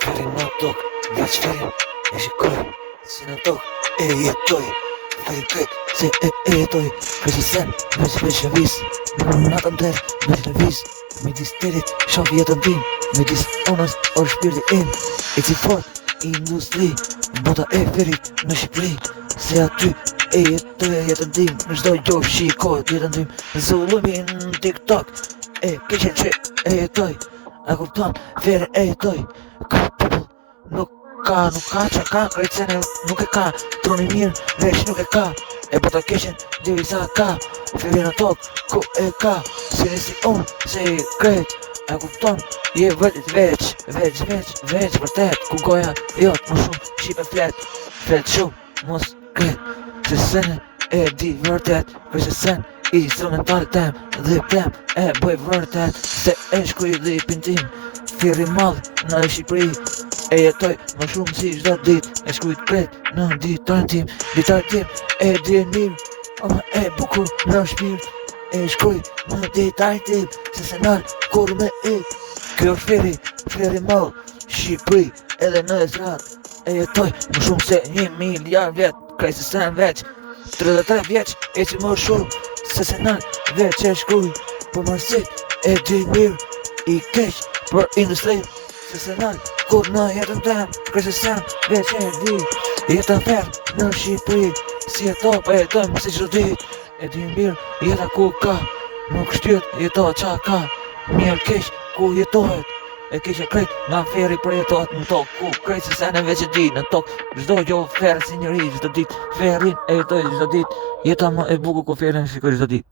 Ferin në tokë, veç ferin e shikoj si në tokë e jetoj. Ferin krejt se e jetoj. Kërse sen, veç lëviz. Në natën der, veç lëviz. Midis terit, shof jetën tim. Midis onës, orë shpirti im. I si fort, industri. Bota e ferit në Shqipëri. Se aty e jetoj jetën tim. Në çdo gjo shikoj jetën tim. Zullumin në TikTok e keqen që e jetoj. A kupton, fere e jetoj. Ka popull, nuk ka që ka. Krejtësene nuk e ka. Troni mirë, veç nuk e ka. E bota keqen, diri sa ka. Fere në tokë, ku e ka. Si nisi unë, se i krejt. A kupton, je veç vërtet. Ku goja, jot më shumë, shqipe flet shumë, mos krejt. Se sene e di vërtet. Kërse sen, instrumental tem dhe tem e bëj vërtet. Se e shkuj lipin tim. Firri madh në Shqipëri. E jetoj më shumë si çdo dit. E shkuj krejt në ditar tim. Ditar tim e di mirë, e bukur në shpirt. E shkuj në ditar tim. Se se nal kur me ik. Kjo është feri madh Shqipëri edhe në Ezrat. E jetoj më shumë se 1 miliard vjet. Krejt se sen veç 33 vjeç e që më shumë. Se se nal veç e shkuj. Po marsit e di mirë. I keq për industri. Se se nal kur në jetën tem. Krejt se sen veç e di. Jetën ferë në Shqipëri. Si jeto pa jetojmë si çdo dit. E di mirë jeta ku ka. Nuk shtyt jeto qa ka. Mirë keq ku jetohet. E keq e krejt nga feri për jetohet në tokë. Ku krejt se sen e veç e di në tokë. Çdo gjo ferë si njëri çdo dit. Ferin e jetoj çdo dit. Jeta më e bukur ku ferin e shikoj çdo dit.